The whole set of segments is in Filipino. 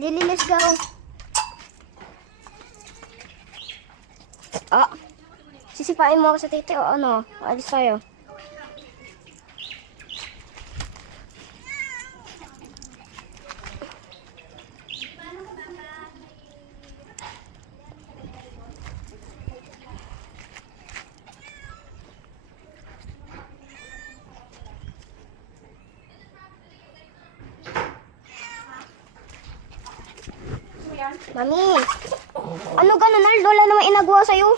Lily, let's go. Ah, sisipain mo ako sa titi o ano? Alis tayo. Mami, ano ganun, Nal? Lola naman inagawa sa'yo.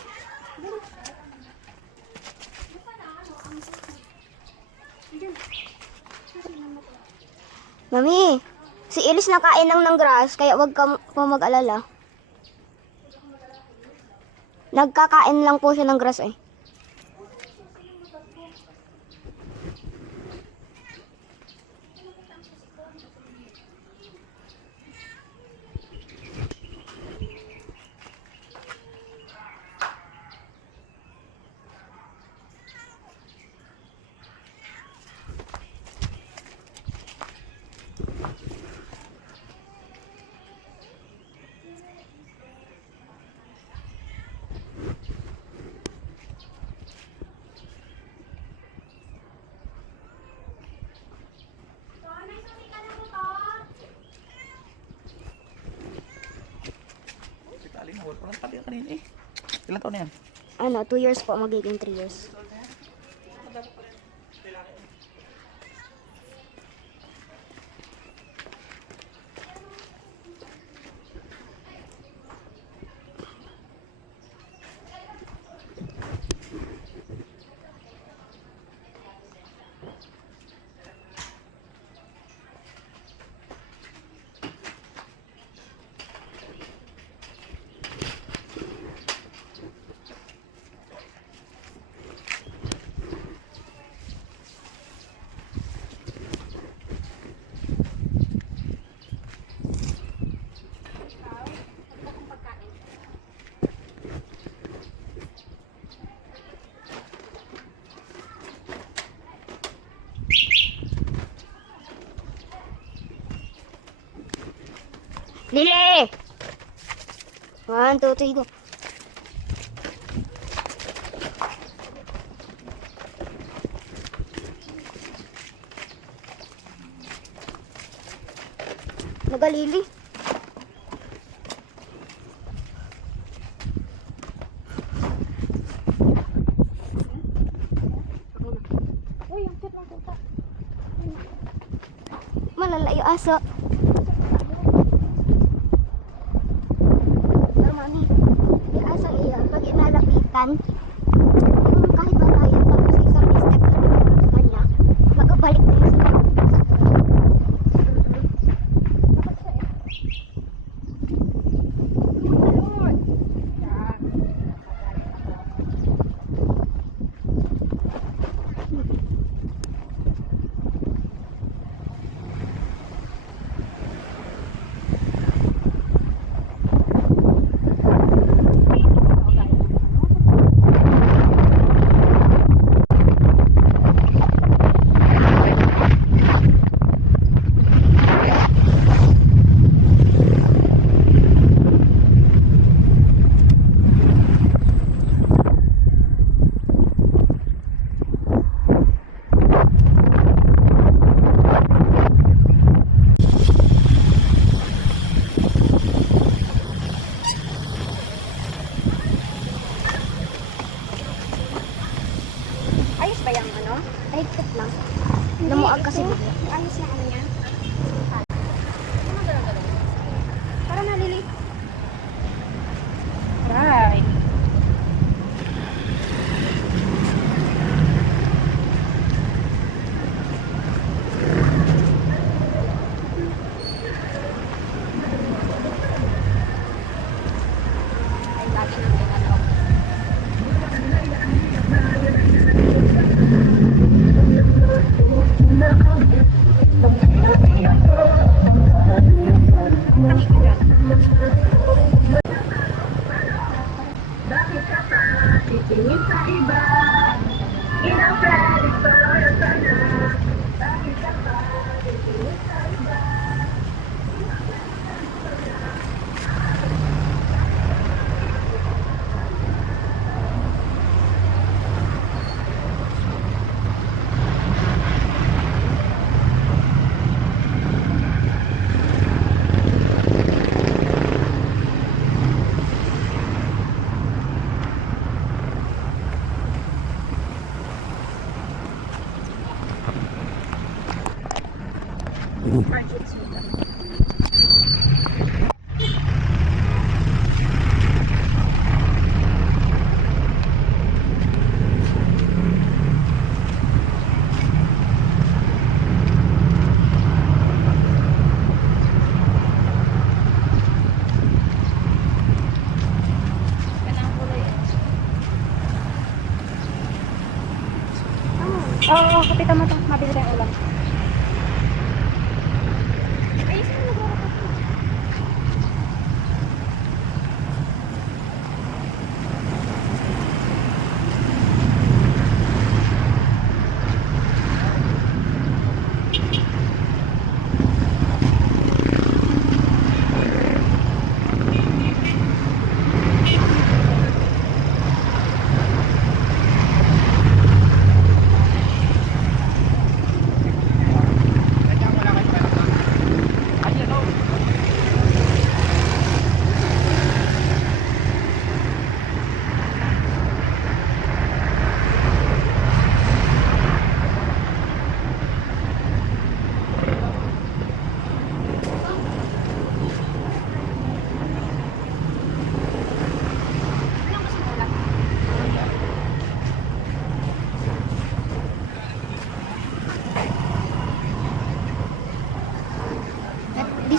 Mami, si Elise nakain lang ng grass, kaya wag ka mag-alala. Nagkakain lang po siya ng grass eh. Walang tabi ka kanina eh. Ilan taon na yan? Ano, 2 years po, magiging 3 years. Lili! 1, 2, 3, go. Nagalili. Malalayo aso. Pag inalapitan, yung kahit malayo, pag kasi isang step na nila sa kanya, magkabalik na yun sa kanya.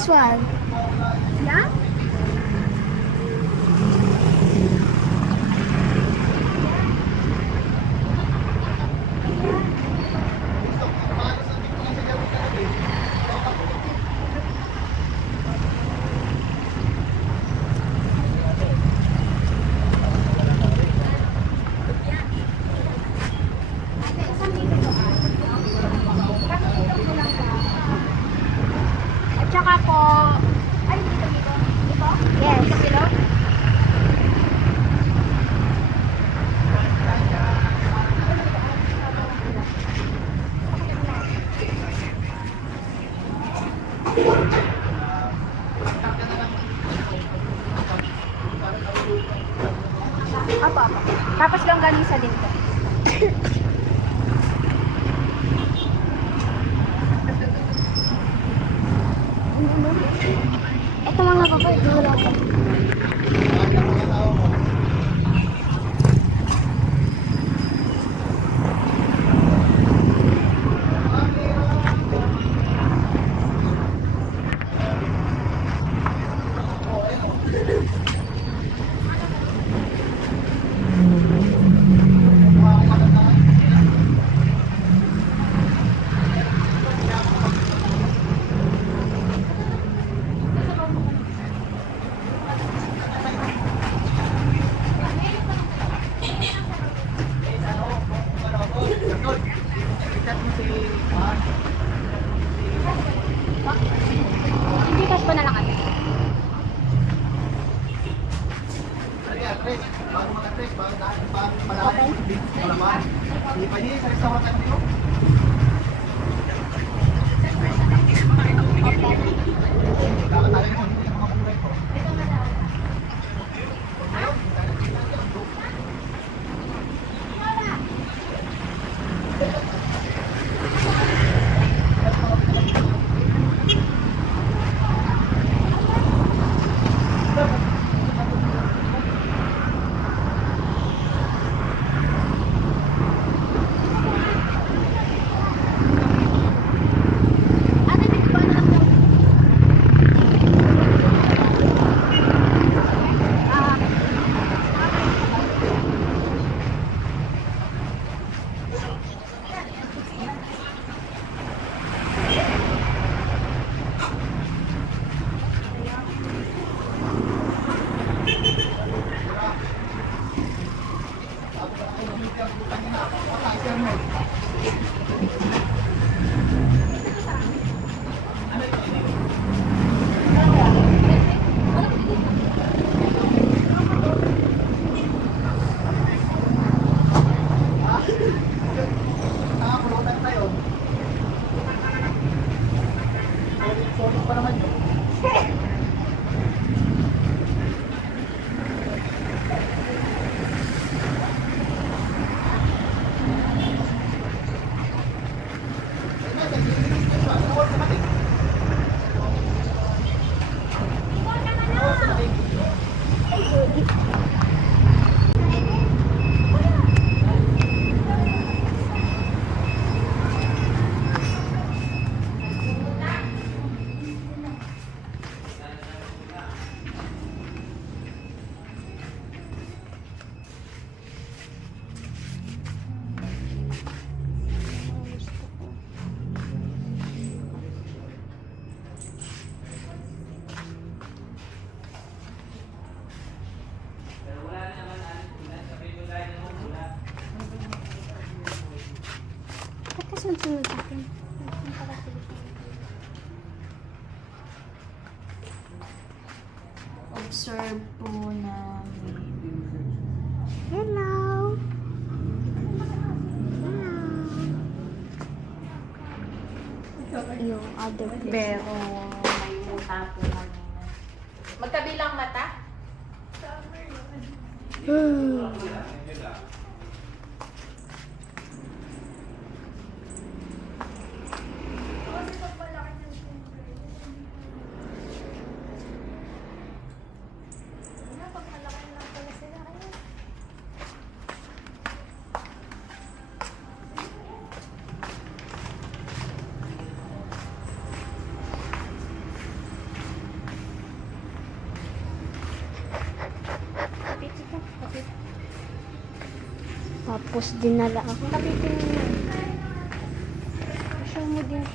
this one. Yeah? At saka po, ay, dito. Ito? Yes. Ito kilo? Apa. Tapos longganisa din po. Ito mga kapatid, wala po. Hindi cash pa na lang ate. Ate, dito ba na lang daw? Ba't ka sunod-sunod sa akin? Observe po namin. Hello! Yung other place. Pero may muta po kanina. Magkabilang mata? Tapos dinala ako. Kapitin mo yan. Show mo din.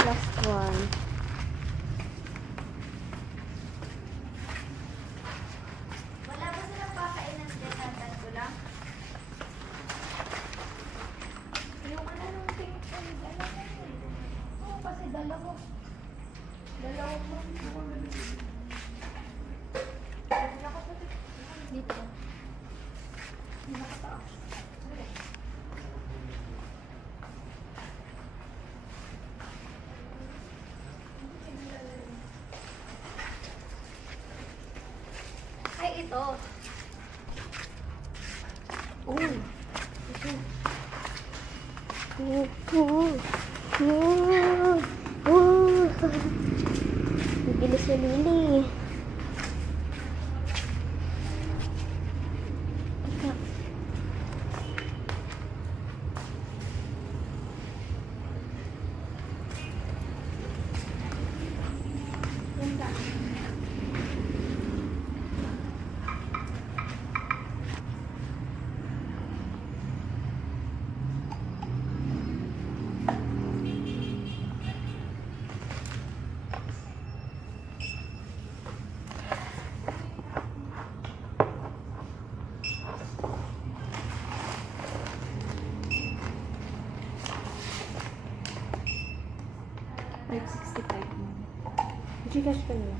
Last one. Wala ba silang papainan dyan? Tantan ko lang. Yung ano nung pink ay dalawa yun. Oo, kasi dalawa. Dalawa mo. Dito. Nakataas. Ay, ito. Oh. Ang bilis ni Lily. Teka. Gcash ka nila.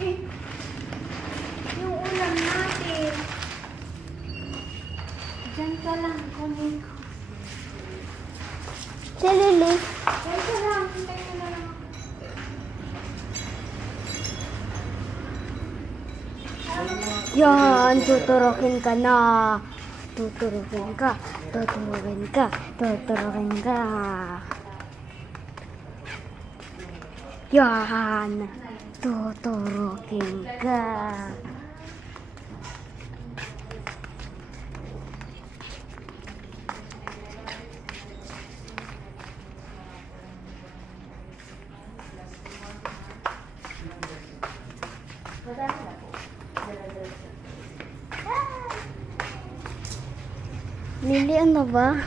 5, Yung ulam natin. Diyan ka lang, kunin ko. si Lily. Diyan ka lang, hintay mo na lang. Yan, tuturukin ka na. Tuturukin ka. Tuturukin ka. Tuturukin ka. Yan. Tuturukin ka. Lily, ano ba?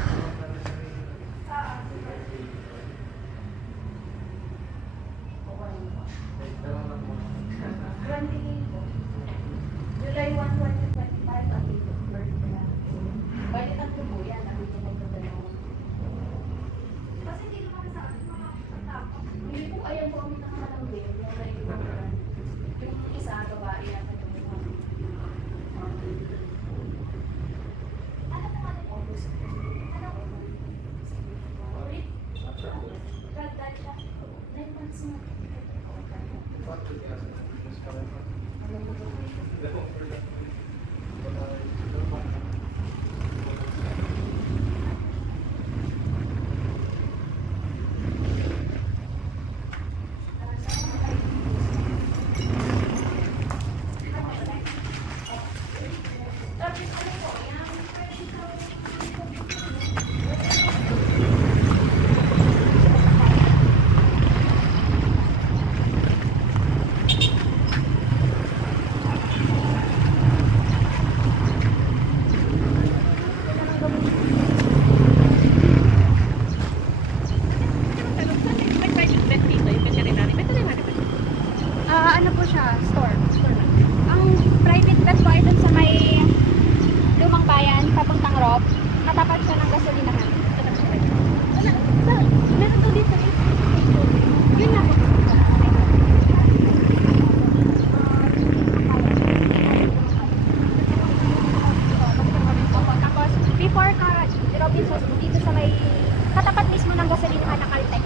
katapat mismo ng gasolinahan na Caltex.